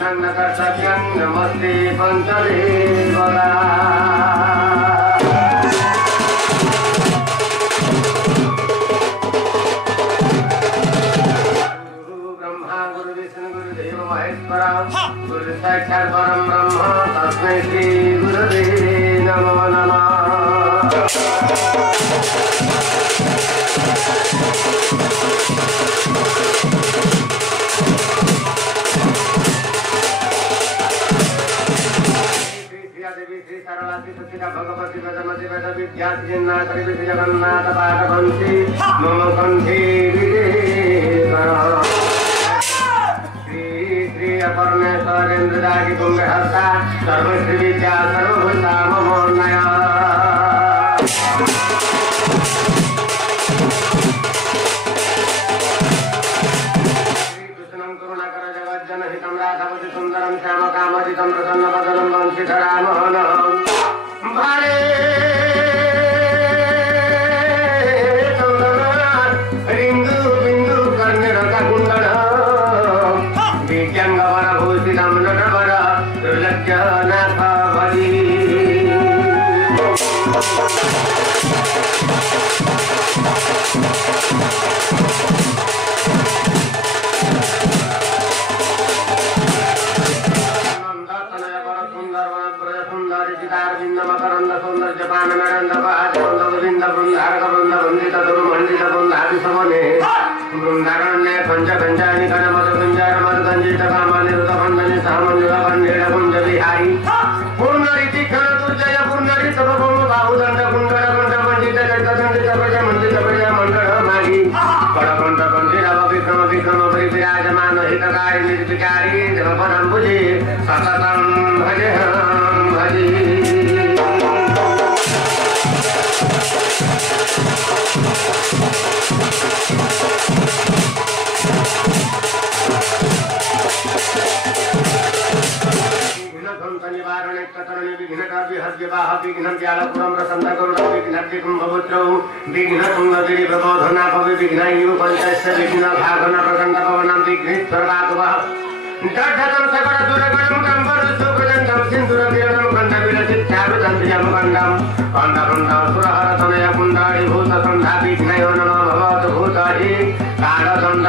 कर्तव्यं नमस्ते पंचदेवता गुरु ब्रह्मा गुरु विष्णु गुरुदेव महेश्वर गुरु साक्षात् परम ब्रह्म तस्मै श्री गुरवे नमो नमः। भगवती वेदमति वेद विद्या जिन्नाथरि विधि जगन्नाथ पाठवंशी मम कंठी श्री श्री अपरमेश्वरेन्द्र दागी कुंभहस्ता सर्वश्री विद्या सर्वभूता ममोन्नया श्रीकृष्णं करुणाकर जगज्जनहितं राधावति सुन्दरं श्यामकामजितं प्रसन्नवदनं वंशीधरामोहनम् भारे रिंदु बिंदु कर्णरका कुंडल विज्ञांगवर भूषितं नटवर दुर्लक्षनाथ भजी मकरंद सौंदर्य पान मेरंद पाचंद वृंद बृंदारक बृंद वंदित दुरु मंडित बृंदादि समने बृंदारण्य पंच पंचानि कन मद पंचार मद गंजित कामनि रुद खंडनि सामन्य खंडेड कुंज विहारी पूर्णरीति खन दुर्जय पूर्णरि सब भूम बाहुदंड कुंडल कुंड मंडित जट संडित प्रज मंडित प्रज मंडल मागी कड़कंठ कंठीरव विक्रम विक्रम परिविराजमान हितकारी निर्विकारी देवपदं भुजे सततं भजेहं भजे निवारण कतरणे विघ्न कार्य बाह विघ्न व्यालपुरम प्रसन्न करुण विघ्न कुंभपुत्रौ विघ्न तुंगगिरि प्रबोधना कवि विघ्न युव पंचायत विघ्न भागन प्रचंड पवन विघ्नेश्वर बातवः दर्शनं सकल दुर्गणं कंबर सुप्रजंतं सिंधुर किरणं कंठ विलसित चारुचन्द्रियं कंडं कंडकंड सुरहर तनय कुंडाळि भूत संधा विघ्नयो नमः भवतु भूताहि कालदण्ड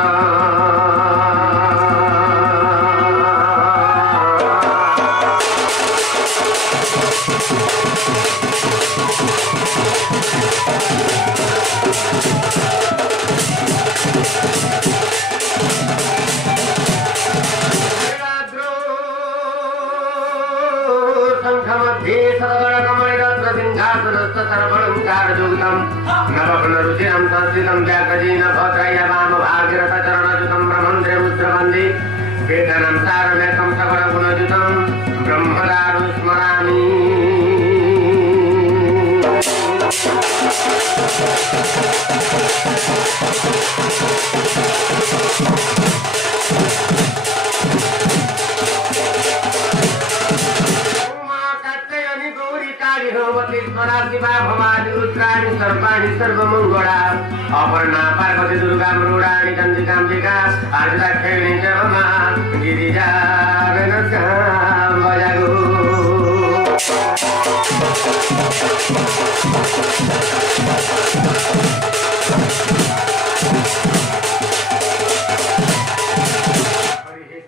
नवघ्नरुचिरं संस्थितं व्याकजीन भद्रय्य वाम भागीरथ चरणयुतं ब्रह्मन्द्रे मुद्रबन्धि वेदनं सारमेकं सकलगुणयुतं ब्रह्मदारु स्मरामि रुद्राणि सर्वाणि सर्वमंगला अपर्णा पार्वती दुर्गा मृडाणि चंद्रिकांबिका आदिदाक्षिणी च मम गिरिजा गणकां भजगो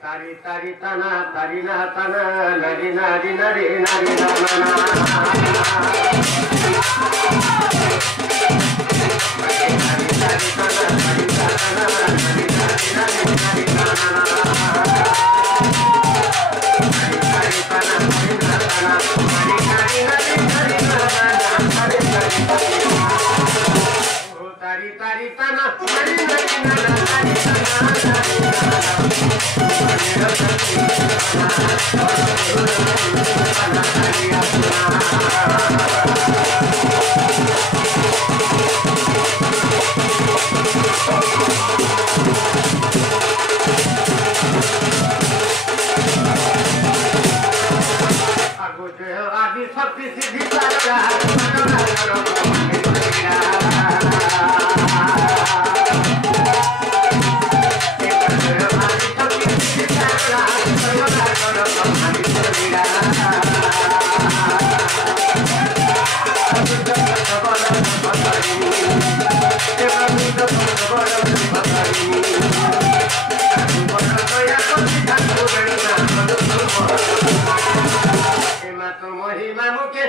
तारी तारी तना तारी ना तना नरी नरी नरी नरी ना तारी तारी तना नरी नरी नरी आदि शक्ति सिद्धि মহিমা মুখে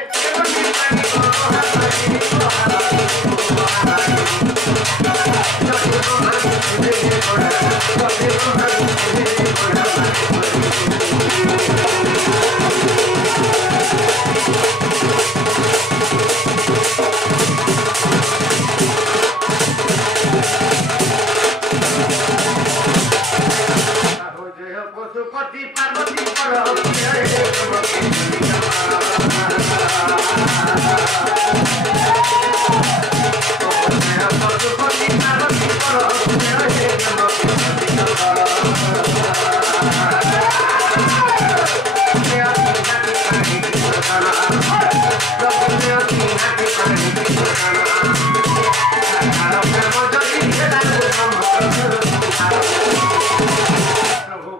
পশুপতি পার্বতী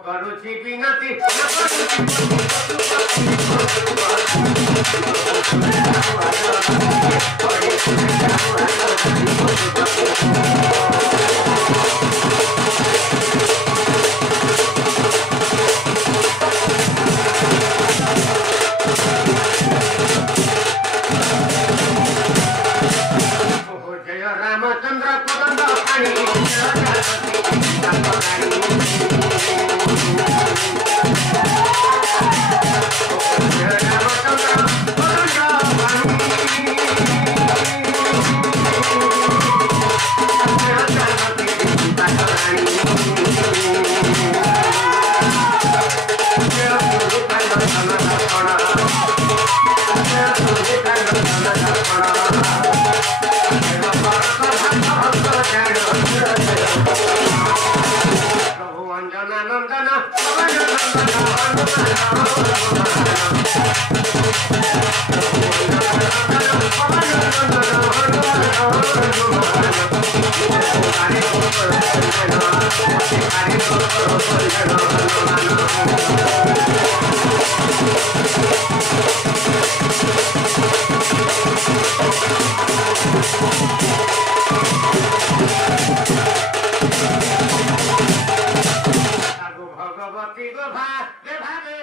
করুছি বিনতি জয় রামচন্দ্র কোদণ্ড পাণি প্রভু অঞ্জনা নন্দন ভগবতী গো ভাবে ভাবে